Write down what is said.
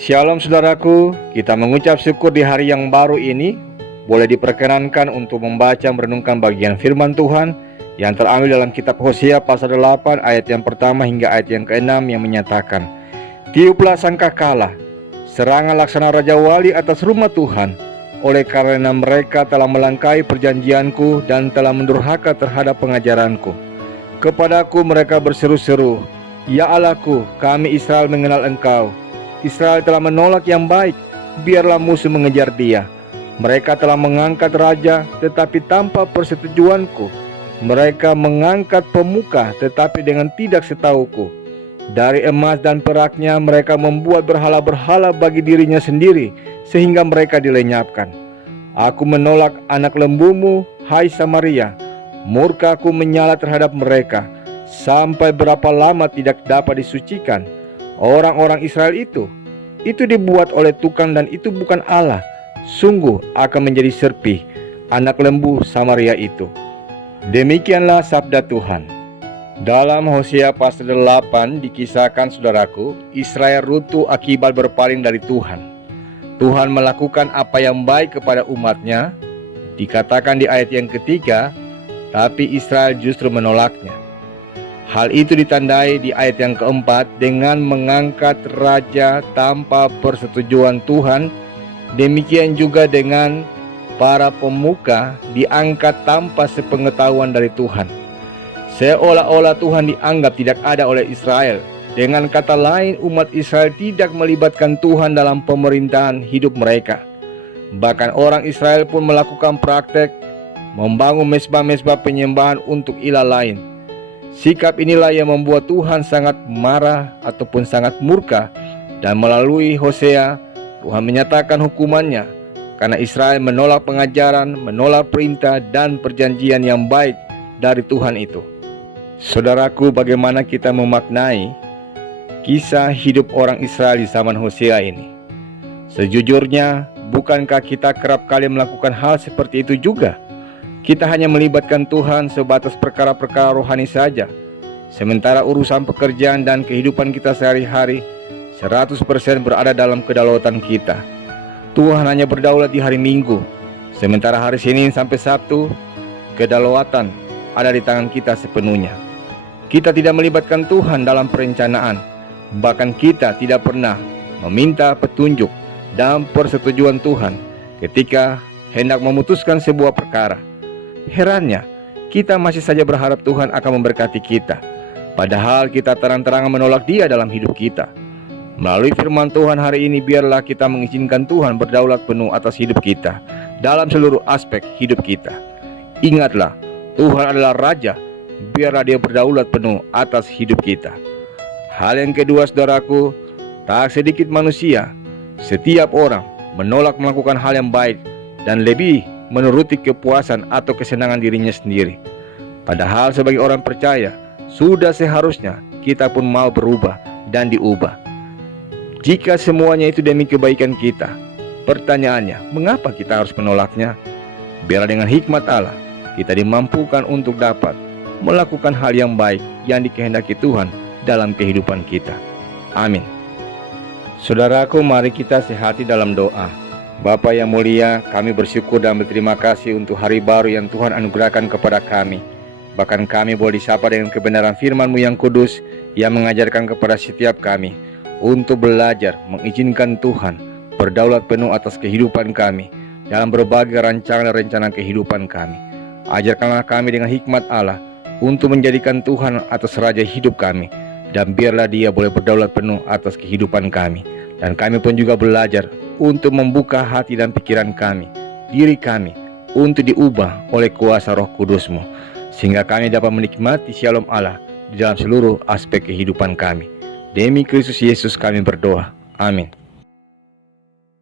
Shalom saudaraku, kita mengucap syukur di hari yang baru ini. Boleh diperkenankan untuk membaca merenungkan bagian firman Tuhan yang terambil dalam kitab Hosea pasal 8 ayat yang pertama hingga ayat yang ke-6 yang menyatakan, "Tiuplah sangkakala, serangan laksana Raja Wali atas rumah Tuhan, oleh karena mereka telah melangkahi perjanjianku dan telah mendurhaka terhadap pengajaranku. Kepadaku mereka berseru-seru, Ya Allahku, kami Israel mengenal Engkau. Israel telah menolak yang baik, biarlah musuh mengejar dia. Mereka telah mengangkat raja, tetapi tanpa persetujuanku. Mereka mengangkat pemuka, tetapi dengan tidak setauku. Dari emas dan peraknya mereka membuat berhala-berhala bagi dirinya sendiri, sehingga mereka dilenyapkan. Aku menolak anak lembumu, hai Samaria. Murkaku menyala terhadap mereka. Sampai berapa lama tidak dapat disucikan? Orang-orang Israel itu dibuat oleh tukang dan itu bukan Allah. Sungguh akan menjadi serpih anak lembu Samaria itu." Demikianlah sabda Tuhan. Dalam Hosea pasal 8 dikisahkan saudaraku, Israel runtuh akibat berpaling dari Tuhan. Tuhan melakukan apa yang baik kepada umatnya. Dikatakan di ayat yang ketiga, tapi Israel justru menolaknya. Hal itu ditandai di ayat yang keempat dengan mengangkat raja tanpa persetujuan Tuhan. Demikian juga dengan para pemuka diangkat tanpa sepengetahuan dari Tuhan. Seolah-olah Tuhan dianggap tidak ada oleh Israel. Dengan kata lain, umat Israel tidak melibatkan Tuhan dalam pemerintahan hidup mereka. Bahkan orang Israel pun melakukan praktek membangun mezbah-mezbah penyembahan untuk ilah lain. Sikap inilah yang membuat Tuhan sangat marah ataupun sangat murka, dan melalui Hosea Tuhan menyatakan hukumannya karena Israel menolak pengajaran, menolak perintah dan perjanjian yang baik dari Tuhan itu. Saudaraku, bagaimana kita memaknai kisah hidup orang Israel di zaman Hosea ini? Sejujurnya, bukankah kita kerap kali melakukan hal seperti itu juga? Kita hanya melibatkan Tuhan sebatas perkara-perkara rohani saja, sementara urusan pekerjaan dan kehidupan kita sehari-hari 100% berada dalam kedaulatan kita. Tuhan hanya berdaulat di hari Minggu, sementara hari Senin sampai Sabtu kedaulatan ada di tangan kita sepenuhnya. Kita tidak melibatkan Tuhan dalam perencanaan, bahkan kita tidak pernah meminta petunjuk dan persetujuan Tuhan ketika hendak memutuskan sebuah perkara. Herannya, kita masih saja berharap Tuhan akan memberkati kita, padahal kita terang-terangan menolak Dia dalam hidup kita. Melalui firman Tuhan hari ini, biarlah kita mengizinkan Tuhan berdaulat penuh atas hidup kita dalam seluruh aspek hidup kita. Ingatlah, Tuhan adalah Raja, biarlah Dia berdaulat penuh atas hidup kita. Hal yang kedua saudaraku, tak sedikit manusia, setiap orang menolak melakukan hal yang baik dan lebih menuruti kepuasan atau kesenangan dirinya sendiri. Padahal sebagai orang percaya, sudah seharusnya kita pun mau berubah dan diubah. Jika semuanya itu demi kebaikan kita, pertanyaannya, mengapa kita harus menolaknya? Biarlah dengan hikmat Allah, kita dimampukan untuk dapat melakukan hal yang baik yang dikehendaki Tuhan dalam kehidupan kita. Amin. Saudaraku, mari kita sehati dalam doa. Bapa yang mulia, kami bersyukur dan berterima kasih untuk hari baru yang Tuhan anugerahkan kepada kami. Bahkan kami boleh disapa dengan kebenaran firman-Mu yang kudus, yang mengajarkan kepada setiap kami untuk belajar mengizinkan Tuhan berdaulat penuh atas kehidupan kami dalam berbagai rancangan dan rencana kehidupan kami. Ajarkanlah kami dengan hikmat Allah untuk menjadikan Tuhan atas raja hidup kami, dan biarlah Dia boleh berdaulat penuh atas kehidupan kami. Dan kami pun juga belajar untuk membuka hati dan pikiran kami, diri kami, untuk diubah oleh kuasa Roh Kudus-Mu, sehingga kami dapat menikmati shalom Allah di dalam seluruh aspek kehidupan kami. Demi Kristus Yesus kami berdoa. Amin.